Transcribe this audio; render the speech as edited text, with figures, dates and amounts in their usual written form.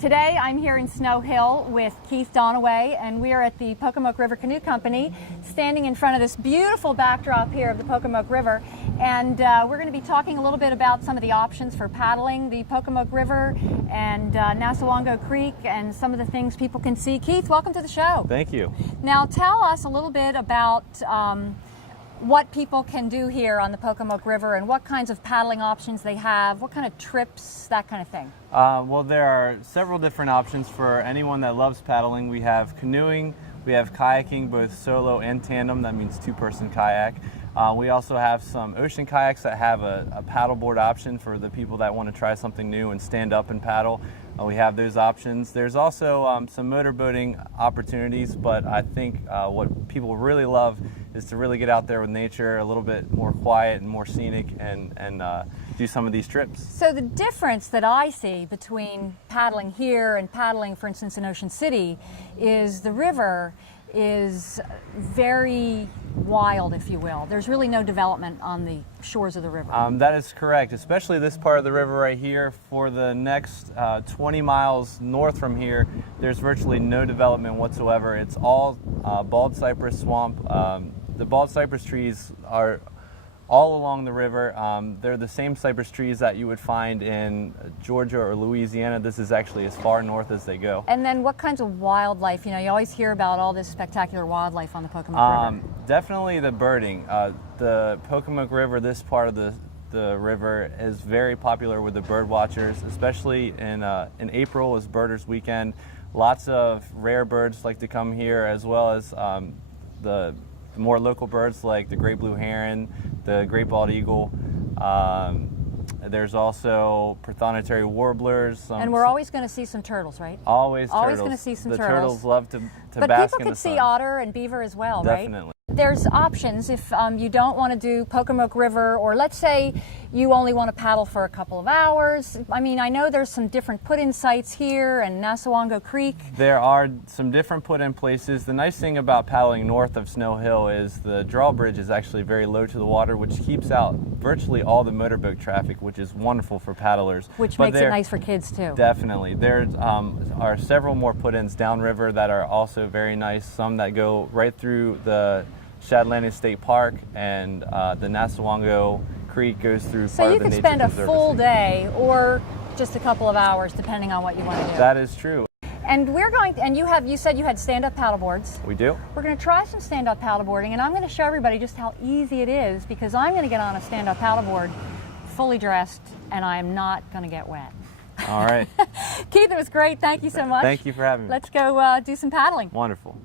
Today I'm here in Snow Hill with Keith Donaway, and we are at the Pocomoke River Canoe Company, standing in front of this beautiful backdrop here of the Pocomoke River. And we're going to be talking a little bit about some of the options for paddling the Pocomoke River and Nassawango Creek and some of the things people can see. Keith, welcome to the show. Thank you. Now tell us a little bit about what people can do here on the Pocomoke River and what kinds of paddling options they have, what kind of trips, that kind of thing. Well, there are several different options for anyone that loves paddling. We have canoeing, we have kayaking, both solo and tandem, that means two-person kayak. We also have some ocean kayaks that have a paddleboard option for the people that want to try something new and stand up and paddle. We have those options. There's also some motorboating opportunities, but I think what people really love is to really get out there with nature, a little bit more quiet and more scenic, and do some of these trips. So the difference that I see between paddling here and paddling, for instance, in Ocean City, is the river is very wild, if you will. There's really no development on the shores of the river. That is correct, especially this part of the river right here. For the next 20 miles north from here, there's virtually no development whatsoever. It's all bald cypress swamp. The bald cypress trees are all along the river. They're the same cypress trees that you would find in Georgia or Louisiana. This is actually as far north as they go. And then what kinds of wildlife? You know, you always hear about all this spectacular wildlife on the Pocomoke River. Definitely the birding. The Pocomoke River, this part of the river, is very popular with the bird watchers, especially in April is Birders Weekend. Lots of rare birds like to come here, as well as the more local birds like the great blue heron, the great bald eagle. There's also prothonotary warblers. And we're always going to see some turtles, right? Always going to see some turtles. The turtles love to bask in the sun. But people can see otter and beaver as well, right? Definitely. There's options if you don't want to do Pocomoke River, or let's say you only want to paddle for a couple of hours. I mean, I know there's some different put-in sites here and Nassawango Creek. There are some different put-in places. The nice thing about paddling north of Snow Hill is the drawbridge is actually very low to the water, which keeps out virtually all the motorboat traffic, which is wonderful for paddlers. Which makes it nice for kids too. Definitely. There are several more put-ins downriver that are also very nice. Some that go right through the Shadland State Park, and the Nassawango Creek goes through part of the Nature Conservancy. So you can spend a full day or just a couple of hours depending on what you want to do. That is true. And we're going to, and you said you had stand-up paddleboards. We do. We're going to try some stand-up paddleboarding, and I'm going to show everybody just how easy it is, because I'm going to get on a stand-up paddleboard fully dressed, and I am not going to get wet. All right. Keith, it was great. Thank you so much. Thank you for having me. Let's go do some paddling. Wonderful.